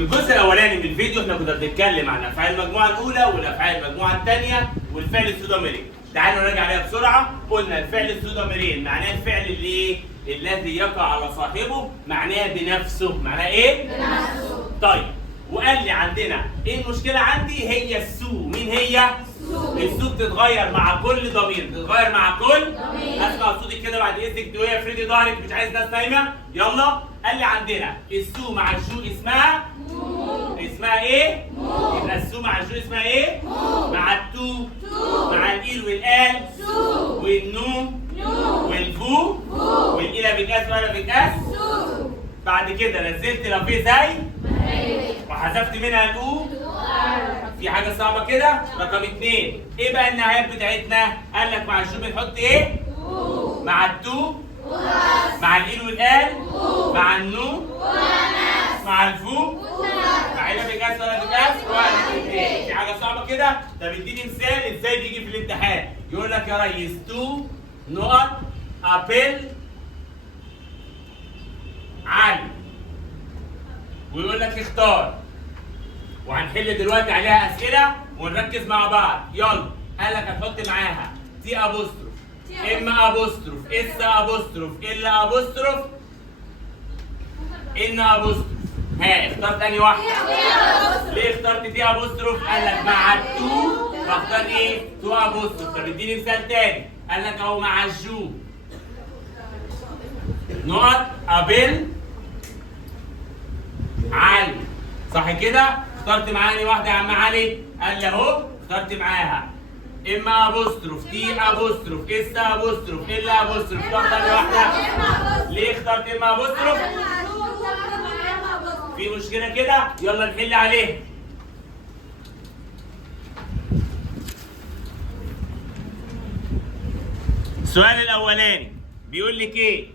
في الجزء الاولاني من الفيديو احنا كنا بنتكلم عن افعال المجموعه الاولى والافعال المجموعه الثانيه والفعل السودامري. تعالوا نراجع عليها بسرعه. قلنا الفعل السودامري معناه الفعل اللي الذي يقع على صاحبه، معناه بنفسه. معناه ايه؟ بنفسه. طيب وقال لي عندنا ايه المشكله عندي؟ هي السو. مين هي؟ السو بتتغير مع كل ضمير، بتتغير مع كل ضمير. اسمع صوتك كده بعد اذنك تقولي يا فريدي ضهرك مش عايز ناس نايمه. يلا. قال لي عندنا السو مع الجو اسمها مو. اسمها ايه؟ مو. يبقى السو مع الجو اسمها ايه؟ مو. مع التو تو. مع الإيل والآل سو. والنو نو. والفو فو. والإلى بكاس ولا بكاس سو. بعد كده نزلت لافيه زي وحذفت منها الأو. في حاجة صعبة كده؟ رقم 2. ايه بقى النهايات بتاعتنا؟ قال لك مع الجو بنحط ايه؟ مع التو مع الإيل والآل مع النو مع الفو مع إلى بكاس ولا بكاس ولا. في حاجة صعبة كده؟ طب اديني مثال ازاي بيجي في الامتحان. يقول لك يا ريس تو نقط أبل علي ويقول لك اختار، وهنحل دلوقتي عليها اسئله ونركز مع بعض. يلا. قال لك هتحط معاها تي ابوستروف ام ابوستروف اس ابوستروف ال ابوستروف ان ابوستروف. ها اخترت انهي واحده؟ ليه اخترت تي ابوستروف؟ قال لك مع التو بختار ايه؟ تو ابوستروف. طب اديني مثال تاني. قال لك اهو مع الجو نقط ابل علي. صح كده؟ اخترت معاها انهي واحده يا عم علي؟ قال لي اهو اخترت معاها ام ابوستروف تي ابوستروف اس ابوستروف ال ابوستروف. اخترت انهي واحده؟ ليه اخترت ام ابوستروف؟ في مشكله كده؟ يلا نحل عليها. السؤال الاولاني بيقول لك ايه؟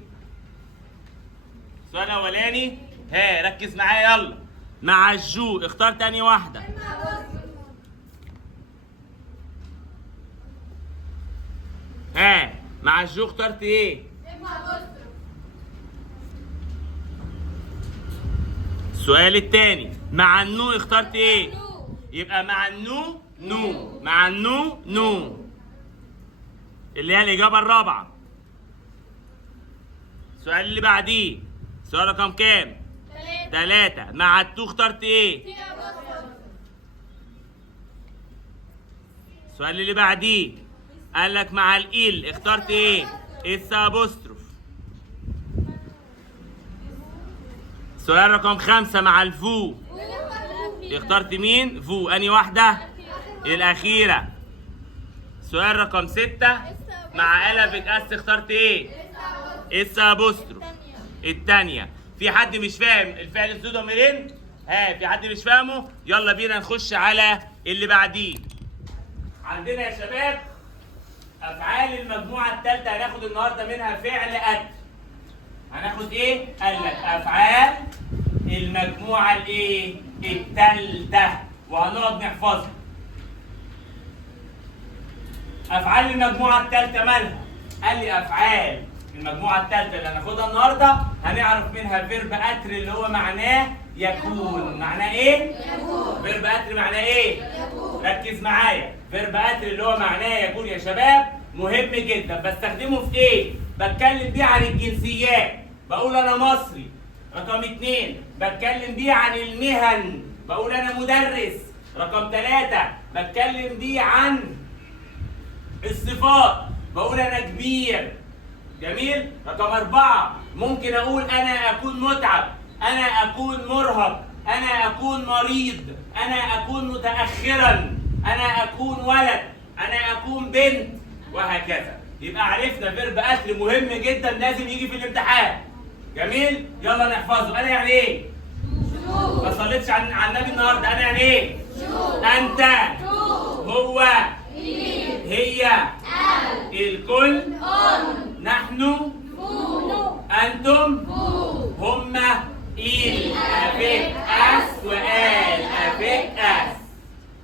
السؤال الاولاني ها ركز معايا يلا. مع الجو اخترت انهي واحده؟ ها مع الجو اخترت ايه؟ السؤال الثاني مع النو اخترت ايه؟ يبقى مع النو نو مع النو نو اللي هي الاجابه الرابعه. السؤال اللي بعديه سؤال رقم كام؟ 3. مع التو اخترت ايه؟ السؤال اللي بعديه قال لك مع الإيل اخترت ايه؟ اس ابوستروف. السؤال رقم 5 مع الفو اخترت مين؟ فو. انهي واحدة؟ الأخيرة. السؤال رقم 6 مع قلبك اس اخترت ايه؟ اس ابوستروف الثانية. في حد مش فاهم الفعل السودامرين؟ ها في حد مش فاهمه؟ يلا بينا نخش على اللي بعديه. عندنا يا شباب افعال المجموعه الثالثه هناخد النهارده منها فعل ات. هناخد ايه؟ قال لك افعال المجموعه الايه؟ الثالثه، وهنقعد نحفظها. افعال المجموعه الثالثه مالها؟ قال لي افعال المجموعه الثالثه اللي هناخدها النهارده هنعرف منها فيرب اتر اللي هو معناه يكون. معناه ايه؟ يكون. فيرب اتر معناه ايه؟ يكون. ركز معايا. فيرب اتر اللي هو معناه يكون يا شباب مهم جدا. بستخدمه في ايه؟ بتكلم بيه عن الجنسيات، بقول انا مصري. رقم 2 بتكلم بيه عن المهن، بقول انا مدرس. رقم 3 بتكلم بيه عن الصفات، بقول انا كبير. جميل. رقم 4 ممكن اقول انا اكون متعب، انا اكون مرهق، انا اكون مريض، انا اكون متاخرا، انا اكون ولد، انا اكون بنت، وهكذا. يبقى عرفنا فيرب اتر مهم جدا لازم يجي في الامتحان. جميل. يلا نحفظه. انا يعني ايه؟ ما صليتش على النبي النهارده. انا يعني ايه؟ انت، هو، هي، الكل، نحن، انتم، هم، il avec us وقال avec us.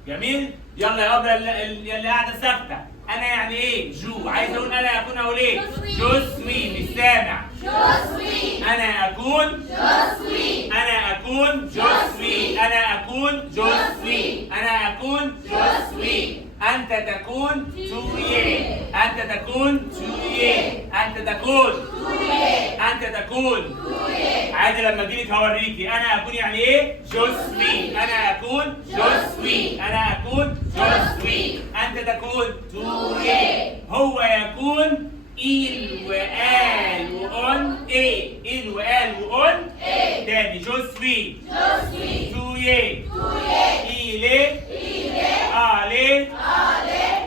جميل. يلا يا ابله اللي قاعده ثابته. انا يعني ايه؟ جو. عايز اقول انا اكون اقول ايه؟ جوسوي. مش سامع. جوسوي. انا اكون جوسوي. انا اكون جوسوي. أنا أكون جو سوي. أنا أكون جو سوي. أنت تكون تويي. أنت تكون تويي. أنت تكون تويي. أنت تكون تويي. عادي لما أجيلك هوريكي أنا أكون يعني إيه؟ جو سوي. أنا أكون جو سوي. أنا أكون جو سوي. أنت تكون تويي. هو يكون إل وآل وأون إيه. إل وآل وأون إيه. تاني جو سوي. جو سوي. تويي. تويي. إلي. إلي. آلي. آلي.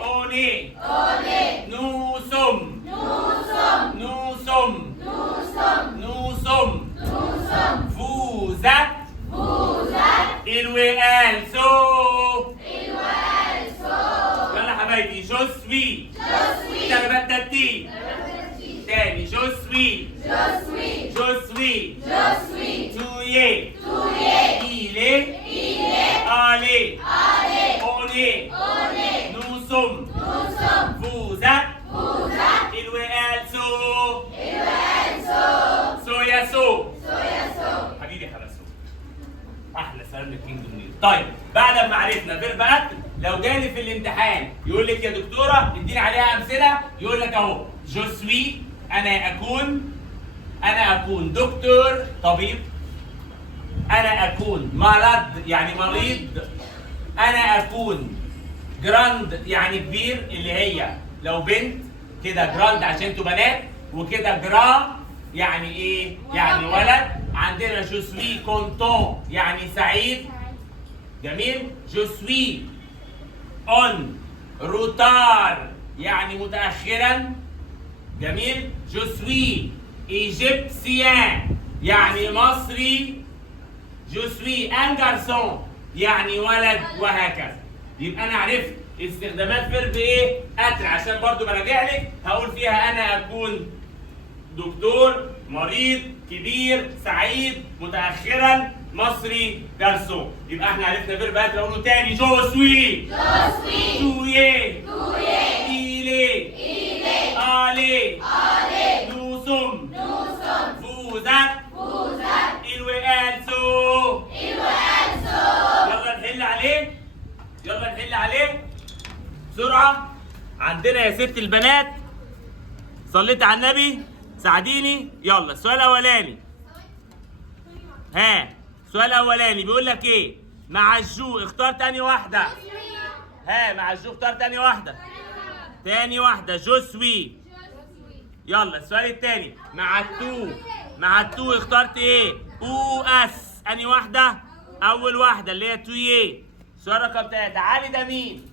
أوني. أوني. نوسم. نوسم. نوسم. نوسم. نوسم. نوسم. فوزت. فوزت. إل وآل سو. إل وآل سو. يلا حبايبي جو سوي. جو سوي. تبتتي. تاني جو سوي. جو سوي. جو سوي. جو سوي. تويي. تويي. إلي. إلي. آلي. آلي. أوني. أوني. نوسم. نوسم. فوزت. فوزت. الوئال سو. الوئال سو. سويا سو. سويا سو. حبيبي حبسو. أحلى سلام للكينج منير. طيب بعد ما عرفنا فيرب أكت، لو جالي في الامتحان يقول لك يا دكتورة اديني عليها أمثلة، يقول لك أهو جو سوي أنا أكون. أنا أكون دكتور طبيب. أنا أكون مرض يعني مريض. أنا أكون جراند يعني كبير، اللي هي لو بنت كده جراند عشان انتوا بنات، وكده جرا يعني إيه؟ يعني ولد. عندنا جو سوي كونتون يعني سعيد. جميل؟ جو سوي اون روتار يعني متأخرا. جميل؟ جو سوي ايجيبسيان يعني مصري. جو سوي ان جارسون يعني ولد، وهكذا. يبقى انا عرفت استخدامات فيرب ايه؟ اتر، عشان برضو براجع لك هقول فيها انا اكون دكتور، مريض، كبير، سعيد، متأخرا، مصري، جارسون. يبقى احنا عرفنا فيرب اتر. اقوله تاني جو سوي. جو سوي. تويي. تويي. إلي. إلي. آلي. آلي. نوسم. نوسم. فوزت. فوزت. الوئال سو. الوئال سو. يلا نحل عليه. يلا نحل عليه بسرعة. عندنا يا ست البنات، صليت على النبي ساعديني. يلا السؤال الأولاني. ها السؤال الأولاني بيقول لك إيه؟ مع الجو اختار تاني واحدة. ها مع الجو اختار تاني واحدة. تاني واحدة جو سوي. يلا السؤال التاني مع التو. مع التو اخترت ايه؟ او اس. اني واحدة؟ أول واحدة اللي هي تويي. السؤال رقم 3 علي ده مين؟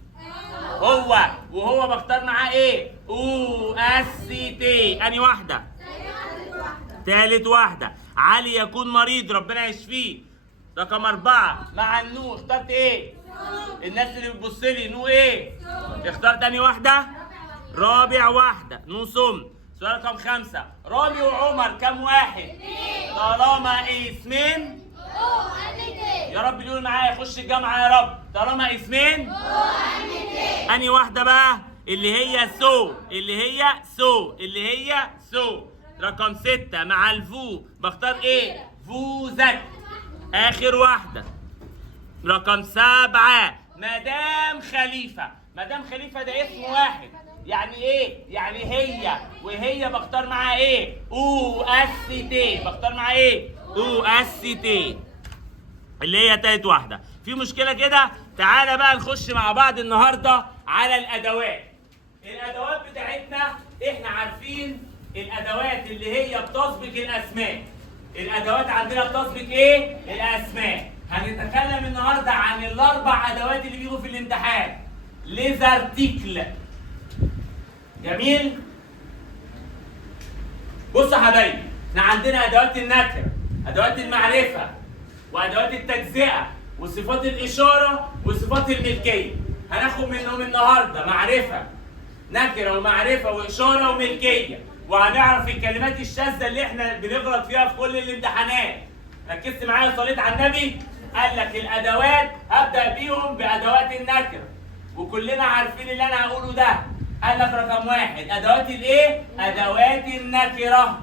هو. وهو بختار معاه ايه؟ او اس تي. اني واحدة؟ تالت واحدة. علي يكون مريض ربنا يشفيه. رقم 4 مع النو اخترت ايه؟ الناس اللي بتبص لي نو ايه؟ اخترت اني واحدة؟ رابع واحدة نو سم. سؤال رقم 5 رامي وعمر كم واحد؟ طالما اسمين يا رب يقول معايا يخش الجامعة يا رب. طالما اسمين اني واحدة بقى؟ اللي هي سو. اللي هي سو. اللي هي سو. رقم 6 مع الفو بختار ايه؟ فوزت. اخر واحدة رقم 7 مدام خليفة. مدام خليفة ده اسم واحد يعني ايه؟ يعني هي. وهي بختار معاها ايه؟ او اس تي. بختار معاها ايه؟ او اس تي اللي هي تالت واحدة. في مشكلة كده؟ تعالى بقى نخش مع بعض النهاردة على الأدوات. الأدوات بتاعتنا احنا عارفين الأدوات اللي هي بتسبق الأسماء. الأدوات عندنا بتسبق ايه؟ الأسماء. هنتكلم النهاردة عن الأربع أدوات اللي بيجوا في الامتحان. ليزارتيكل. جميل؟ بصوا يا حبايبي، احنا عندنا أدوات النكرة، أدوات المعرفة، وأدوات التجزئة، وصفات الإشارة، وصفات الملكية. هناخد منهم النهارده معرفة، نكرة ومعرفة وإشارة وملكية، وهنعرف الكلمات الشاذة اللي احنا بنغلط فيها في كل الامتحانات. ركزت معايا وصليت على النبي؟ قال لك الأدوات هبدأ بيهم بأدوات النكرة، وكلنا عارفين اللي أنا هقوله ده. قال لك رقم 1 أدوات الإيه؟ أدوات النكرة.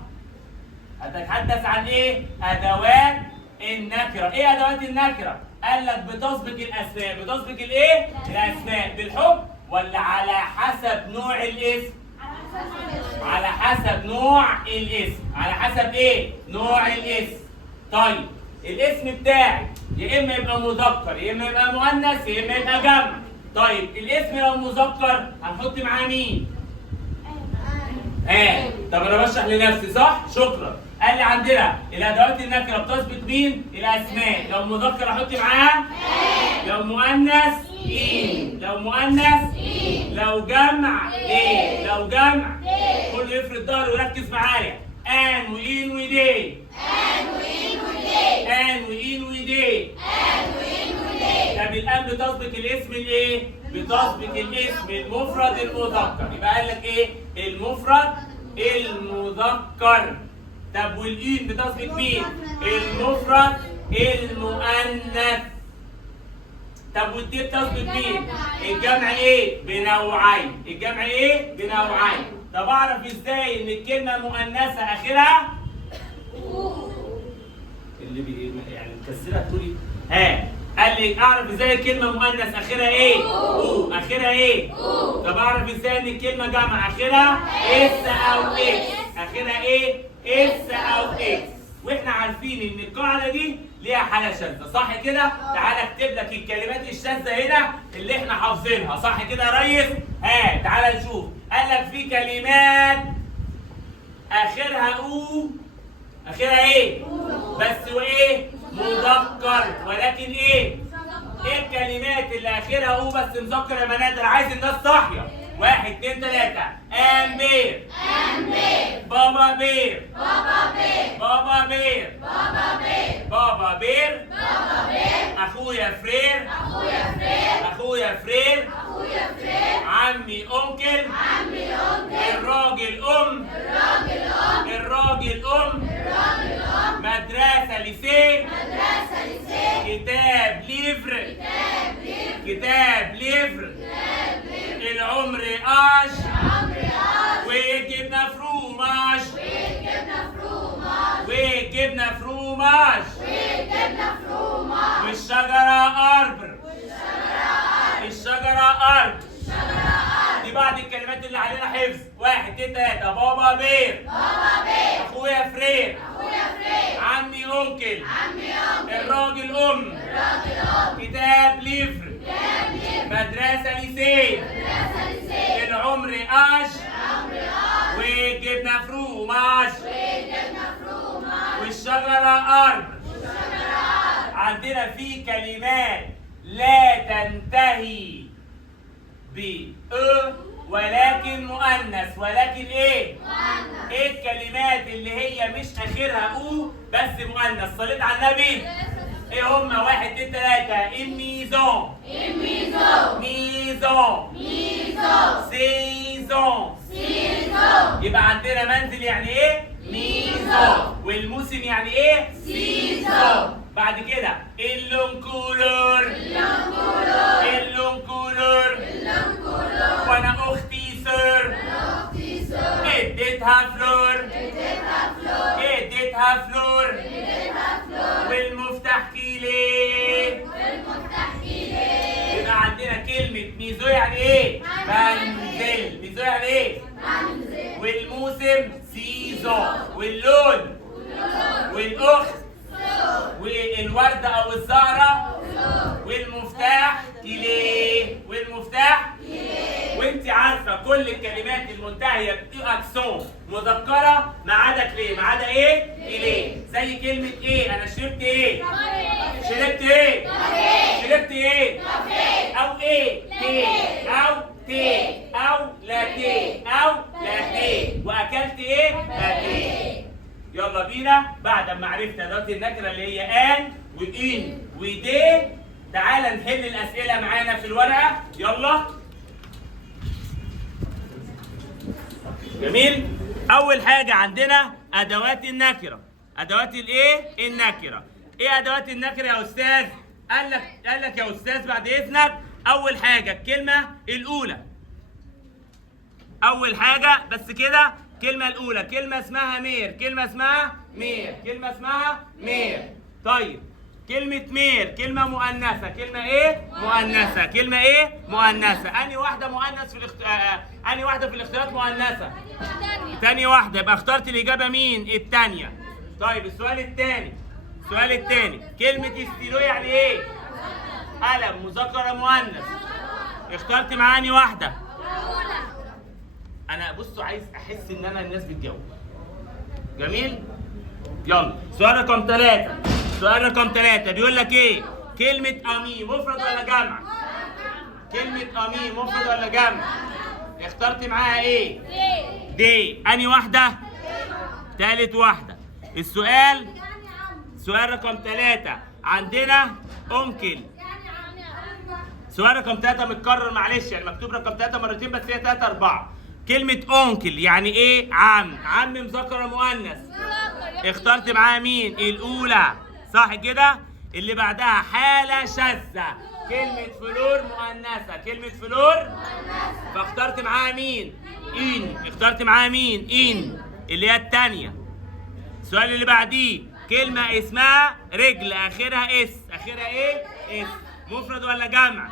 أتحدث عن إيه؟ أدوات النكره. ايه ادوات النكره؟ قال لك بتسبق الاسماء. بتسبق الايه؟ الاسماء بالحب ولا على حسب نوع الاسم؟ على حسب نوع الاسم. على حسب ايه؟ نوع الاسم. طيب الاسم بتاعي يا اما يبقى مذكر يا اما يبقى مؤنث يا اما يبقى جمع. طيب الاسم لو مذكر هنحط معاه مين؟ طب انا بشرح لنفسي صح؟ شكرا. قال لي عندنا الادوات النكره بتثبت مين؟ الاسماء. لو مذكر احط معاه لو مؤنث لو مؤنث لو جمع لو جمع كله يفرد ظهره ويركز معايا. ان وان ودي ان وان ودي. طب الان بتسبق الاسم الايه؟ بتسبق الاسم المفرد المذكر. يبقى قال لك ايه؟ المفرد المذكر. طب والإين بتسبق مين؟ المفرد المؤنث. طب والدي بتسبق مين؟ الجمع ايه؟ بنوعين. الجمع ايه؟ بنوعين. طب اعرف ازاي ان الكلمه مؤنثه اخرها اللي يعني مكسرها تقولي قال لي اعرف ازاي الكلمه مؤنث اخرها ايه؟ اخرها ايه؟ طب اعرف ازاي ان الكلمه جمع اخرها اس او اكس؟ اخرها ايه؟ اس او اكس. واحنا عارفين ان القاعده دي ليها حاله شاذه صح كده؟ تعالى اكتب لك الكلمات الشاذه هنا اللي احنا حافظينها صح كده يا ريس؟ تعالى نشوف. قال لك في كلمات اخرها اخرها ايه؟ بس وايه؟ مذكر ولكن ايه؟ ايه الكلمات اللي اخرها بس مذكر يا بنات؟ انا عايز الناس صاحيه. 1 2 3 امبير بابا بير بابا بير بابا بير اخويا فرير اخويا فرير عمي انكل الراجل الراجل مدرسة ليسيه كتاب ليفر العمر اش وجبنا فروماش والشجرة أربر دي بعض الكلمات اللي علينا حفظ. 1 2 3 بابا بير اخويا فرير عمي انكل الراجل كتاب ليفر مدرسة ليسيه العمر اش وجبنا فروماش والشجرة أرض. عندنا في كلمات لا تنتهي ب ولكن مؤنث ولكن ايه؟ ايه الكلمات اللي هي مش اخرها بس مؤنث؟ صليت على النبي. ايه هما؟ 1 2 3 الميزون سيزون يبقى عندنا منزل يعني ايه؟ ميزون. والموسم يعني ايه؟ سيزون. بعد كده اللونكولور وانا اختي سر اديتها فلور والمفتاح كيليه. يبقى عندنا كلمة ميزو يعني ايه؟ منزل. ميزو يعني ايه؟ منزل. والموسم سيزون واللون والاخت والوردة او الزهرة والمفتاح كيليه وانت عارفه كل الكلمات المنتهيه باكسون مذكره ما عدا كليه. ما عدا ايه؟ كليه. زي كلمه ايه؟ انا شربت ايه؟ او ايه؟ تي او لاتيه واكلت ايه؟ لاتيه. يلا بينا بعد ما عرفنا ادوات النكره اللي هي ان وان ودي تعالى نحل الاسئله معانا في الورقه. يلا جميل. اول حاجه عندنا ادوات النكره. ادوات الايه؟ النكره. ايه ادوات النكره يا استاذ؟ قال لك يا استاذ بعد اذنك اول حاجه الكلمه الاولى. اول حاجه بس كده الكلمه الاولى كلمه اسمها مير. طيب كلمة مير كلمة مؤنثة، كلمة ايه؟ مؤنثة، كلمة ايه؟ مؤنثة. أنهي واحدة مؤنث في أنهي واحدة في الاختيارات مؤنثة؟ تاني واحدة، يبقى اخترت الإجابة مين؟ التانية. طيب السؤال التاني، السؤال التاني، كلمة ستيلو يعني ايه؟ قلم، مذكر ولا مؤنث؟ اخترت معاه أنهي واحدة؟ أنا بصوا عايز أحس إن أنا الناس بتجاوب. جميل؟ يلا سؤال رقم 3. سؤال رقم 3 بيقول لك ايه؟ كلمة أمي مفرد ولا جمع؟ كلمة أمي مفرد ولا جمع؟ اخترت معاها ايه؟ دي. أنهي واحدة؟ تالت واحدة. السؤال سؤال رقم 3 عندنا أنكل. سؤال رقم 3 متكرر معلش، يعني مكتوب رقم 3 مرتين بس هي 3 4. كلمة أنكل يعني ايه؟ عم. عم مذكر ولا مؤنث؟ اخترت معاها مين؟ الأولى، صح كده؟ اللي بعدها حالة شاذة، كلمة فلور مؤنثة، كلمة فلور مؤنثة، فاخترت معاها مين؟ إن. اخترت معاها مين؟ إن اللي هي التانية. السؤال اللي بعديه كلمة اسمها رجل، آخرها إس، آخرها إيه؟ إس. مفرد ولا جمع؟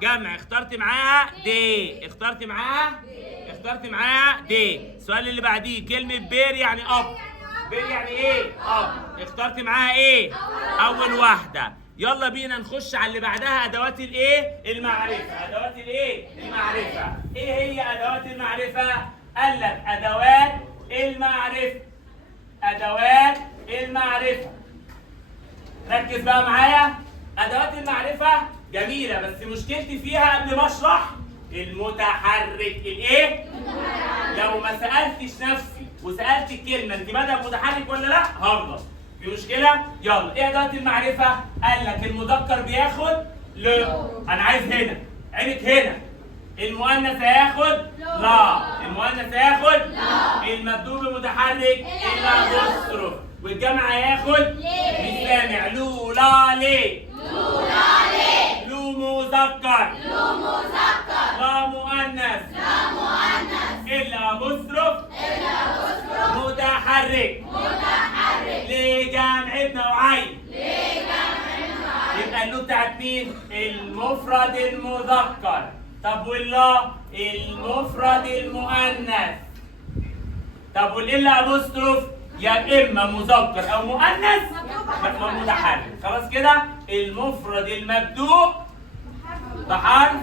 جمع، اخترت معاها دي، اخترت معاها دي. السؤال اللي بعديه كلمة بير يعني أب، بير يعني ايه؟ اب، اخترت معاها ايه؟ اول واحده. يلا بينا نخش على اللي بعدها، ادوات الايه؟ المعرفه. ادوات الايه؟ المعرفه. ايه هي ادوات المعرفه؟ قال لك ادوات المعرفه، ادوات المعرفه. ركز بقى معايا. ادوات المعرفه جميله بس مشكلتي فيها قبل ما اشرح المتحرك. الايه؟ لو ما سالتش نفسي وسالت الكلمه انت بدأ متحرك ولا لا هغلط. في مشكله؟ يلا ايه ادوات المعرفه؟ قال لك المذكر بياخد لو، انا عايز هنا عينك هنا. المؤنث هياخد لا، المؤنث هياخد لا. المبدوء بمتحرك الابوستروف، والجمع هياخد مش سامع. لو لا ليه، لو لا ليه، لو مذكر، لو مذكر، لا مؤنث، لا مؤنث، الا ابوستروف، الا ابوستروف، متحرك، متحرك، ليه جمع نوعين، ليه جمع نوعين. يبقى اللو بتاعت مين؟ المفرد المذكر. طب والله المفرد المؤنث. طب والإلا أبوستروف يا إما مذكر أو مؤنث يبقى متحرك. خلاص كده؟ المفرد المبدوء بحرف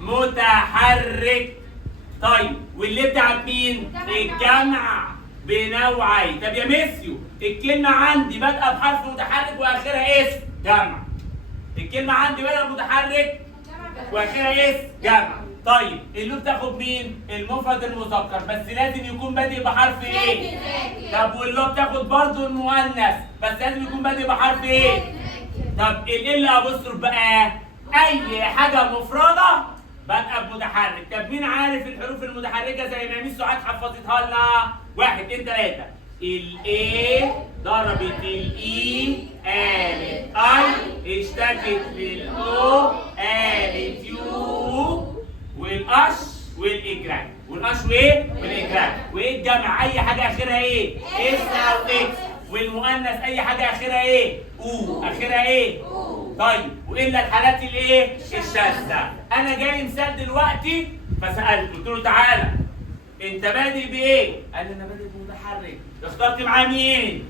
متحرك. طيب واللي بتاعت مين؟ الجمع بنوعين. طب يا ميسيو الكلمة عندي بادئة بحرف متحرك وآخرها اسم جمع. الكلمة عندي بادئة متحرك واخرها اسم جمع. طيب اللي بتاخد مين؟ المفرد المذكر بس لازم يكون بادئ بحرف ايه؟ طب واللي بتاخد برضه المؤنث بس لازم يكون بادئ بحرف ايه؟ طب الا ابوستروف بقى اي حاجه مفرده بادئه بمتحرك. طب مين عارف الحروف المتحركه زي ما ميس سعاد حفظتها لنا؟ 1 2 3. الاي ضربت الاي قالت اي، اشتكت للاو قالت يو، والاش والاجرام، والاش وايه؟ والاجرام. وايه الجمع؟ اي حاجه اخرها ايه؟ اس او اكس. والمؤنث اي حاجه اخرها ايه؟ او، اخرها ايه؟ طيب والا الحالات الايه؟ الشاذه. انا جاي مثال دلوقتي فسالت قلت له تعالى انت بادئ بايه؟ قال لي انا بادئ بمتحرك. اخترت معاه مين؟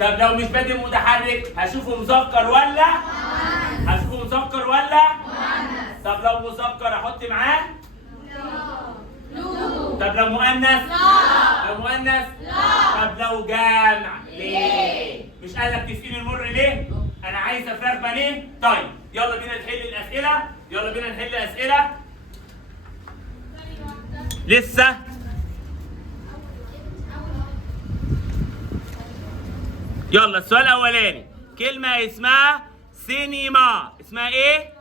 طب لو مش بادئ متحرك هشوفه مذكر ولا؟ هشوفه مذكر ولا؟ طب لو مذكر احط معاه؟ طب لو مؤنث؟ لو مؤنث؟ طب لو جمع ليه؟ مش قال لك تسقيني المر ليه؟ انا عايز افراغ بانيه؟ طيب يلا بينا نحل الاسئله، يلا بينا نحل الاسئله. لسه يلا السؤال الاولاني كلمه اسمها سينما. اسمها ايه؟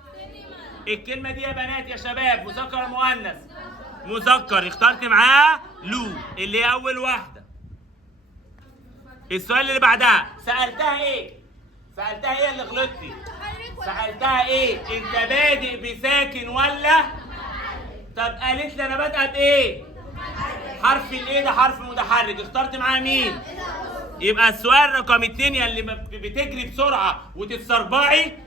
الكلمه دي يا بنات يا شباب مذكر مؤنث؟ مذكر. اخترت معاه لو اللي هي اول واحده. السؤال اللي بعدها سالتها ايه؟ سالتها ايه اللي غلطتي؟ سالتها ايه؟ انت بادئ بساكن ولا؟ طب قالت لي انا بادئه بايه؟ حرف الايه ده حرف متحرك. اخترت معاه مين؟ يبقى السؤال رقم 2 يا اللي بتجري بسرعه وتتسربعي،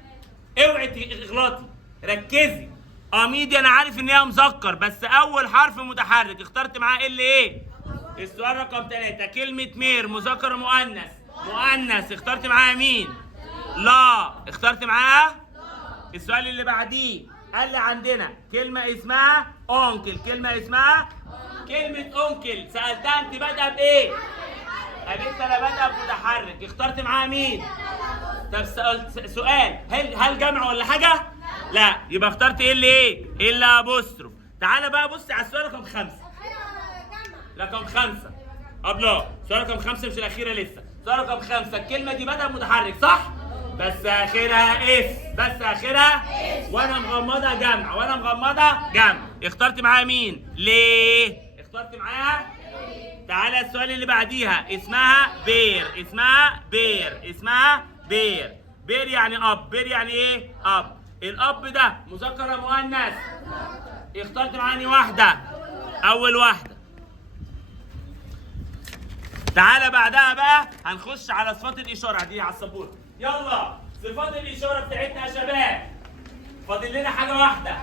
اوعي تغلطي، ركزي. اميدي انا عارف ان هي مذكر بس اول حرف متحرك، اخترت معاه ايه اللي ايه؟ السؤال رقم 3 كلمه مير مذكر مؤنث، مؤنث اخترت معاها مين؟ لا، اخترت معاها؟ السؤال اللي بعديه قال لي عندنا كلمه اسمها اونكل، كلمه اسمها كلمه اونكل، سالتها انت بادئه بايه؟ قالت انا بادئه بمتحرك، اخترت معاها مين؟ طب سؤال، هل جمع ولا حاجه؟ لا، يبقى اخترت ايه اللي ايه؟ الا ابوستروف. تعالى بقى بص على السؤال رقم 5. رقم 5 الله، السؤال رقم 5 مش الاخيره لسه. السؤال رقم 5 الكلمه دي بدأ متحرك صح؟ بس اخرها اس، بس اخرها وانا مغمضه جمع، وانا مغمضه جمع، اخترت معاها مين؟ ليه؟ اخترت معاها؟ تعالى السؤال اللي بعديها اسمها بير، اسمها بير، اسمها بير. بير يعني اب، بير يعني ايه؟ اب. الاب ده مذكر ولا مؤنث؟ اخترت معاني واحده، اول واحده. تعالى بعدها بقى هنخش على صفات الاشاره دي على السبوره. يلا صفات الاشاره بتاعتنا يا شباب، فاضل لنا حاجه واحده.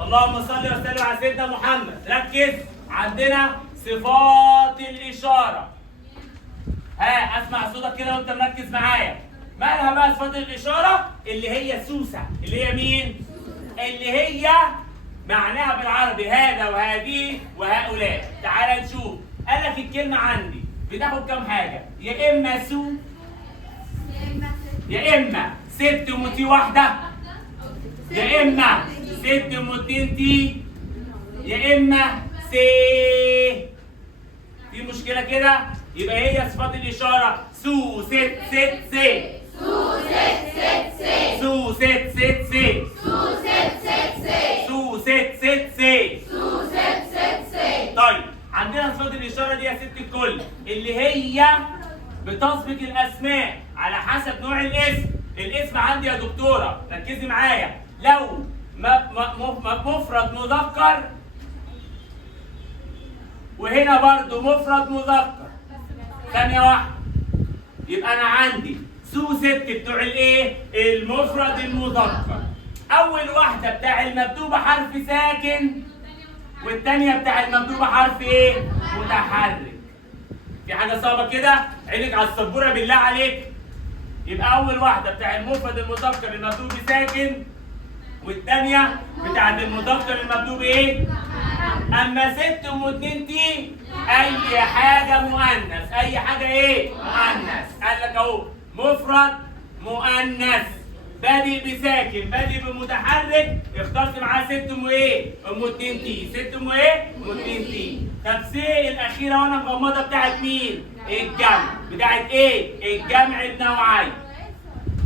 اللهم صل وسلم على سيدنا محمد. ركز، عندنا صفات الاشاره. ها، اسمع صوتك كده وانت مركز معايا. مالها بقى صفات الاشاره؟ اللي هي سوسه، اللي هي مين؟ اللي هي معناها بالعربي هذا وهذه وهؤلاء. تعالى نشوف. قال لك الكلمه عندي بتاخد كام حاجه؟ يا اما سو، يا اما ست وتي واحده، يا اما ست واتنين تي، يا اما سي. في مشكله كده؟ يبقى هي صفات الاشاره سو ست ست سي، سو ست ست سي، سو ست ست سي، سو ست ست سي، سو ست ست سي، سو ست ست سي. طيب عندنا صفات الاشاره دي يا ست الكل اللي هي بتسبق الاسماء على حسب نوع الاسم. الاسم عندي يا دكتوره ركزي معايا، لو مفرد مذكر وهنا برضو مفرد مذكر، ثانيه واحده، يبقى انا عندي سو ست بتوع الايه؟ المفرد المذكر. اول واحده بتاع المكتوبه حرف ساكن، والثانيه بتاع المكتوبه حرف ايه؟ متحرك. في حاجه صعبه كده؟ عينك على السبوره بالله عليك. يبقى اول واحده بتاع المفرد المذكر المكتوب ساكن، والثانيه بتاعت المذكر المكتوب ايه؟ اما ست واتنين تي اي حاجه مؤنث، اي حاجه ايه؟ مؤنث. قال لك اهو مفرد مؤنث بادئ بساكن بادئ بمتحرك، اخترت معاه ست وايه؟ اتنين تي، ست وايه؟ اتنين تي. طب سي الاخيره وانا مغمضه بتاعت مين؟ الجمع، بتاعت ايه؟ الجمع بنوعين.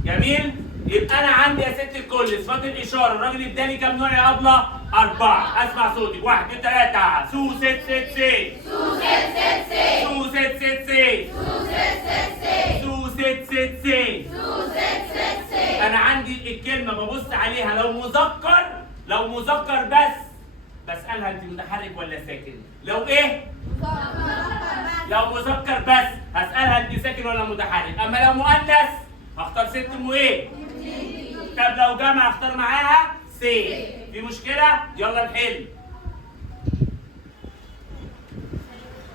جميل؟ يبقى انا عندي يا ست الكل صفات الاشاره، الراجل اداني كام نوع يا ابله؟ 4. اسمع صوتك، 1 2 3. سو ست ست سي، سو ست ست سي، سو ست ست سي، سو ست ست سي، سو ست ست سي. سو ست ست سي. انا عندي الكلمه ببص عليها، لو مذكر، لو مذكر بسالها انت متحرك ولا ساكن. لو ايه؟ لو مذكر بس هسالها انت ساكن ولا متحرك. اما لو مؤنث هختار ست وايه؟ طب لو جمع اختار معاها سي. في مشكله؟ يلا نحل.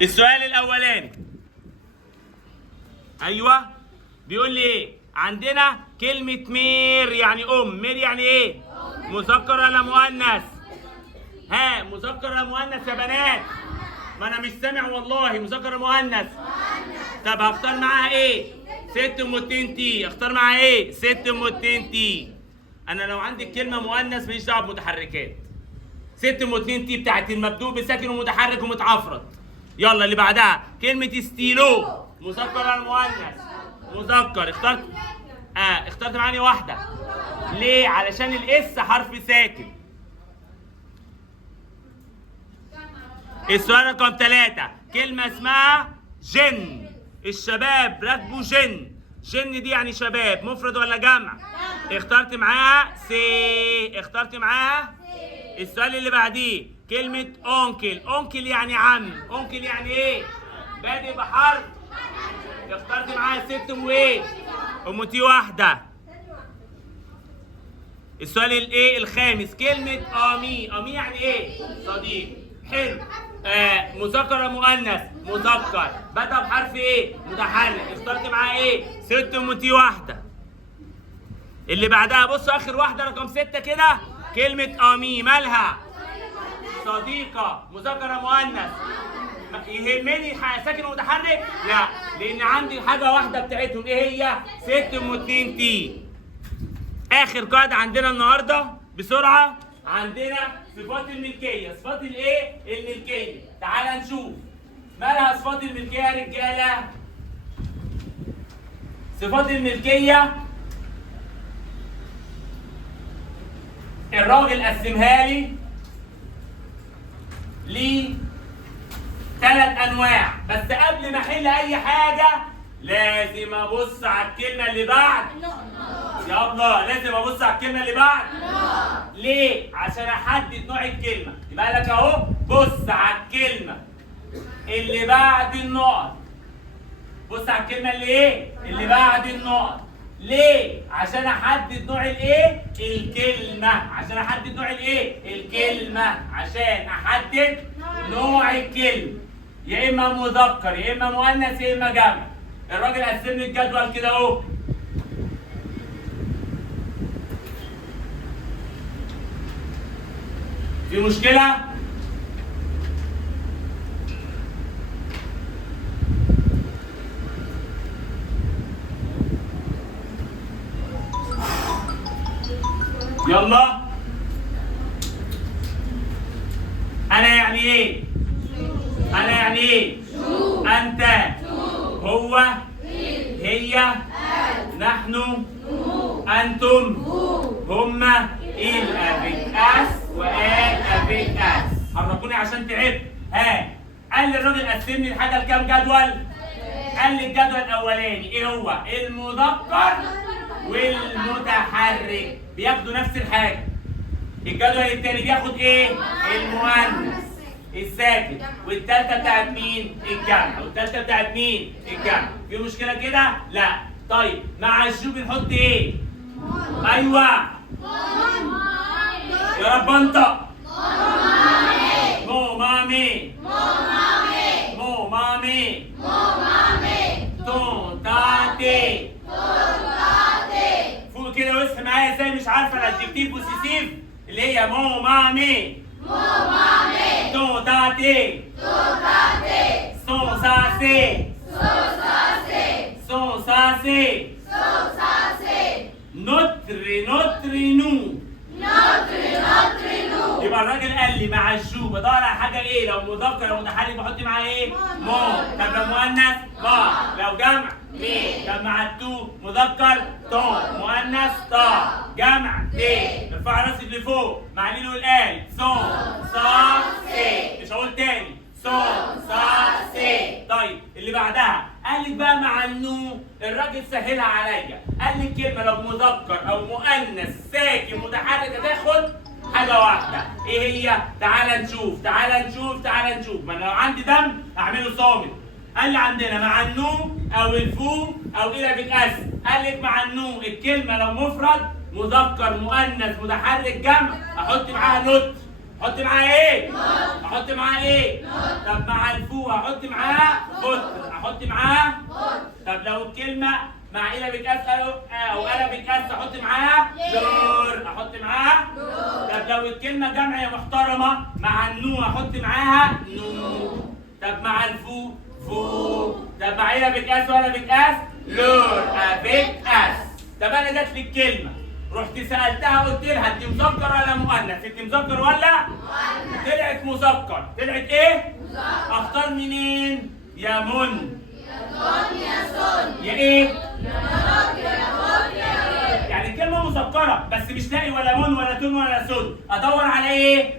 السؤال الاولاني ايوه بيقول لي ايه؟ عندنا كلمه مير يعني مير يعني ايه؟ مذكر ولا مؤنث؟ ها، مذكر ولا مؤنث يا بنات؟ ما انا مش سامع والله. مذكر ولا مؤنث؟ طب هختار معاها ايه؟ ست واتنين تي. اختار معاها ايه؟ ست واتنين تي. انا لو عندي الكلمه مؤنث ماليش دعوه بمتحركات. ست واتنين تي بتاعت المبدوء بساكن ومتحرك ومتعفرت. يلا اللي بعدها كلمه ستيلو، مذكر ولا مؤنث؟ مذكر. اخترت معاني واحده. ليه؟ علشان الاس حرف ساكن. السؤال رقم 3 كلمة اسمها جن. الشباب راكبوا جن. جن دي يعني شباب، مفرد ولا جمع؟ اخترت معاها سي. اخترت معاها السؤال اللي بعديه كلمة اونكل. اونكل يعني عم. اونكل يعني ايه؟ بادئ بحرف اخترت معاها ست وايه؟ ومتي واحدة. السؤال الايه الخامس، كلمة أمي. أمي يعني ايه؟ صديق. حلو. مذكر مؤنث؟ مذكر. بدأ بحرف ايه؟ متحرك. اخترت معاها ايه؟ ست ومتي واحدة. اللي بعدها بصوا آخر واحدة رقم 6 كده، كلمة أمي مالها؟ صديقة. مذكر مؤنث؟ يهمني ساكن ومتحرك؟ لا، لأن عندي حاجة واحدة بتاعتهم، إيه هي؟ ست واتنين تي. آخر قاعدة عندنا النهاردة بسرعة، عندنا صفات الملكية. صفات الإيه؟ الملكية. تعال نشوف مالها صفات الملكية يا رجالة. صفات الملكية الراجل قسمها لي 3 أنواع، بس قبل ما أحل أي حاجة لازم أبص على الكلمة اللي بعد. يلا لازم أبص على الكلمة اللي بعد. ليه؟ عشان أحدد نوع الكلمة. يبقى لك أهو بص على الكلمة اللي بعد النقط. بص على الكلمة اللي إيه؟ اللي بعد النقط. ليه؟ عشان احدد نوع الايه؟ الكلمة. عشان احدد نوع الايه؟ الكلمة. عشان احدد نوع الكلمة. يا اما مذكر يا اما مؤنث يا اما جمع. الراجل قسم لي الجدول كده اهو. في مشكلة؟ يلا. أنا يعني إيه؟ أنا يعني إيه؟ أنت. هو. هي. نحن. أنتم. هما. إل أبيك أس وآل أبيك أس. حركوني عشان تعبت. ها. قال لي الراجل قسم لي الحاجة لكام جدول؟ قال لي الجدول الأولاني إيه هو؟ المذكر والمتحرك بياخدوا نفس الحاجة. الجدول التاني بياخد ايه؟ المؤنث الساكن. والتالتة بتاعت مين؟ الجمع. والتالتة بتاعت مين؟ الجمع. في مشكلة كده؟ لا. طيب مع الجو بنحط ايه؟ ايوه يا رب انطق. مو مامي. مو مامي. تون تاتي. فوق كده واصحي معايا ازاي مش عارفه الادجكتيف والسيسيف اللي هي مو مامي. تو تاتي. سون ساسي. سون ساسي. نوتري نو. يبقى الراجل قال لي مع الجو بدور على حاجه ايه؟ لو مذكر او متحرك بحط معاه ايه؟ مو. طب لو مؤنث ما. لو جمع مي. طب مع التو مذكر تو. مؤنث طا. جمع تي. ارفع راسك لفوق مع ليل والقال. سون صا سي. مش هقول تاني. سون صا سي. طيب اللي بعدها قال لك بقى مع النو الراجل سهلها عليا. قال لي الكلمه لو مذكر او مؤنث ساكن متحرك هتاخد حاجه واحده. ايه هي؟ تعال نشوف. ما انا لو عندي دم اعمله صامت. قال لي عندنا مع النو او الفو او الى بتأس. قال لك مع النو الكلمه لو مفرد مذكر مؤنث متحرك جمع احط معاها نوت. احط معاها ايه؟ احط معاها ايه؟ طب مع الفو احط معاها فوتر. احط معاها. طب لو الكلمه مع الى بتأس او الى بتأس احط معاها لور. احط معاها. طب لو الكلمه جمع يا محترمه مع النو احط معاها نو. طب مع الفو فو. طب مع الى بتأس ولا بتأس لور ابيك اس. طب انا جات لي الكلمه رحت سالتها قلت لها انت مذكر ولا مؤنث؟ انت مذكر ولا؟ مؤنث. طلعت مذكر. طلعت ايه؟ مذكر. اختار منين؟ يا من. يا دون يا سون. يا ايه؟ يا مراد يا فوت يا. يعني الكلمه مذكره بس مش لاقي ولا من ولا تون ولا سون. ادور على ايه؟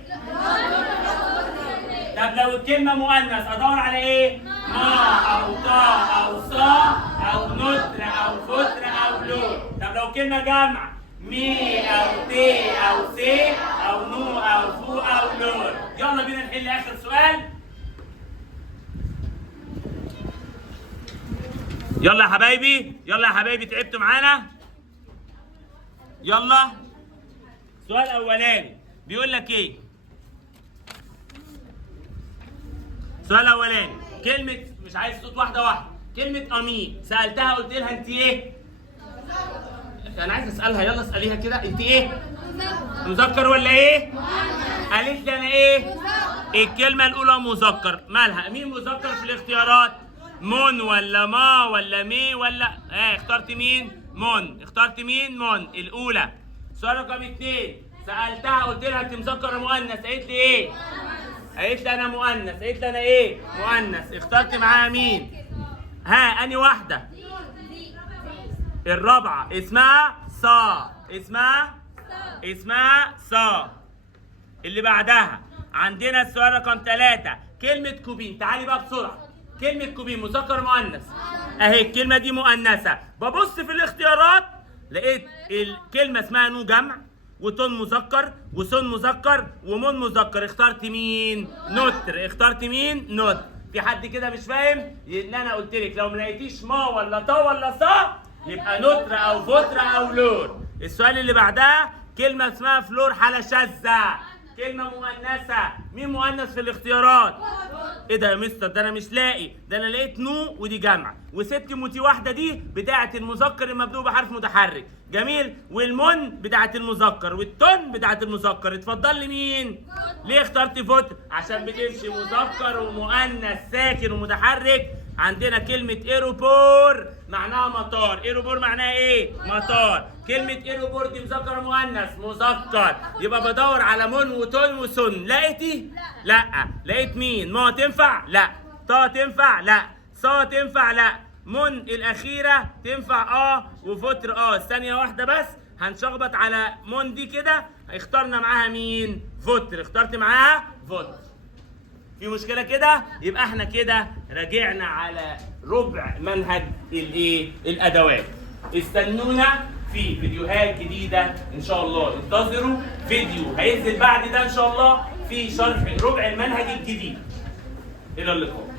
طب لو الكلمه مؤنث ادور على ايه؟ ما او طا او صا او نطر او فتر او لون. طب لو كلمه جمع مي او تي او سي او نو او فو او لور. يلا بينا نحل اخر سؤال. يلا يا حبايبي، يلا يا حبايبي، تعبتوا معانا؟ يلا. السؤال الاولاني بيقول لك ايه؟ السؤال الاولاني كلمة، مش عايز صوت، واحدة واحدة. كلمة أمين سألتها قلت لها أنت إيه؟ أنا عايز أسألها، يلا اسأليها كده، أنت إيه؟ مذكر ولا إيه؟ قالت لي أنا إيه؟ الكلمة الأولى مذكر، مالها؟ مين مذكر في الاختيارات؟ من ولا ما ولا مي ولا اخترت مين؟ من. اخترت مين؟ من الأولى. سؤال رقم 2 سألتها قلت لها أنت مذكر ولا مؤنث؟ قالت لي إيه؟ قالت لي أنا مؤنث. قالت لي أنا إيه؟ مؤنث. اخترت معاها مين؟ أني واحدة؟ الرابعة اسمها صا. اسمها صا. اللي بعدها عندنا السؤال رقم 3 كلمة كوبين. تعالي بقى بسرعة. كلمة كوبين مذكر مؤنث؟ اهي الكلمة دي مؤنثة. ببص في الاختيارات لقيت الكلمة اسمها نو جمع، وتون مذكر، وسون مذكر، ومون مذكر. اخترت مين؟ نوتر. اخترت مين؟ نوتر. في حد كده مش فاهم؟ اللي انا قلت لك لو ما لقيتيش ما ولا طا ولا صا يبقى نوتر او فوتر او لور. السؤال اللي بعدها كلمة اسمها فلور حالة شاذة. كلمة مؤنثة. مين مؤنث في الاختيارات؟ ايه ده يا مستر؟ ده انا مش لاقي، ده انا لقيت نو ودي جمع، وست موتي واحدة دي بتاعة المذكر المبدوء بحرف متحرك. جميل. والمن بتاعة المذكر، والتون بتاعة المذكر. اتفضل لي مين؟ ليه اخترت فوت؟ عشان بتمشي مذكر ومؤنث ساكن ومتحرك. عندنا كلمة ايروبور معناها مطار. ايروبور معناها ايه؟ مطار. كلمة ايروبور دي مذكر مؤنث؟ مذكر. يبقى بدور على من وتون وسن. لقيتي؟ لا. لقيت مين؟ ما تنفع؟ لا. طا تنفع؟ لا. صا تنفع؟ لا. من الأخيرة تنفع وفطر ثانية واحدة بس هنشخبط على من دي كده. اخترنا معاها مين؟ فطر. اخترت معاها فطر. في مشكلة كده؟ يبقى احنا كده راجعنا على ربع منهج الأدوات. استنونا في فيديوهات جديدة إن شاء الله. انتظروا فيديو هينزل بعد ده إن شاء الله في شرح ربع المنهج الجديد. إلى اللقاء.